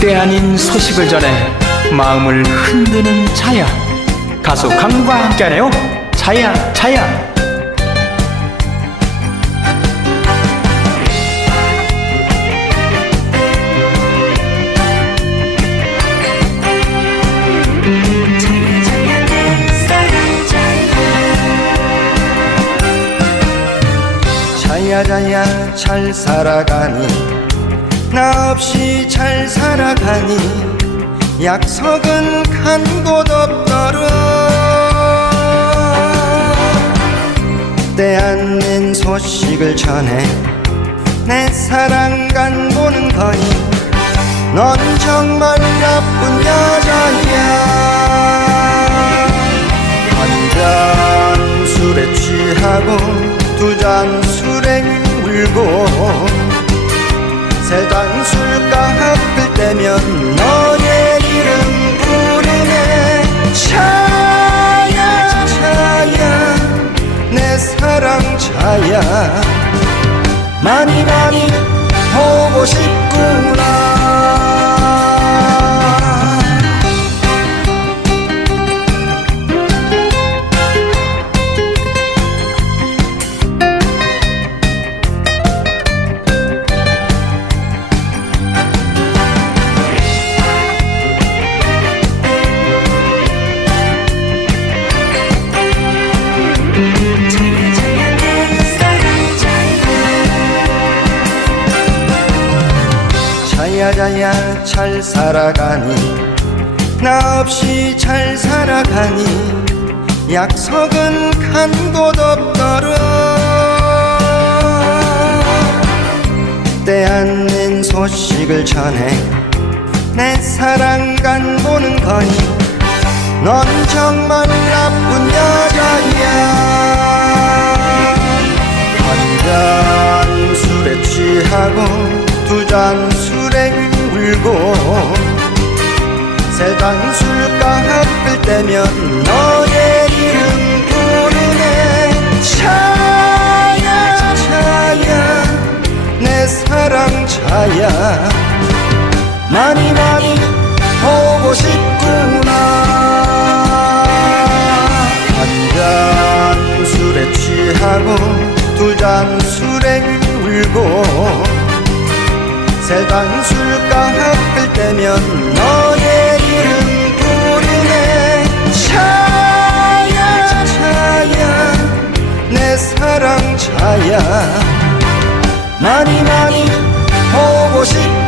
때 아닌 소식을 전해 마음을 흔드는 차야. 가수 강과 함께하네요. 차야 차야 자야 자야. 내 사랑 자야 자야 자야 잘 살아가니 나 없이 잘 살아가니 약속은 간 곳 없더라. 때 않는 소식을 전해 내 사랑 간 보는 거니 넌 정말 나쁜 여자야. 한 잔 술에 취하고 두 잔 술에 울고 세잔 술값을 떼면 너의 이름 부르네. 차야 차야 내 사랑 차야. 많이 많이 보고 싶구 자야 잘 살아가니 나 없이 잘 살아가니 약속은 간 곳 없더라. 때 않는 소식을 전해 내 사랑 간 보는 거니 넌 정말 나쁜 여자야. 한잔 술에 취하고 두잔 술에 울고 세잔 술값을 떼면 너의 이름 부르네. 차야 차야 내 사랑 차야. 많이 많이 보고 싶구나. 한 잔 술에 취하고 두 잔 술에 울고 세잔 술값을 떼면 너의 이름 부르네. 차야 차야 내 사랑 차야. 많이 많이 보고 싶구나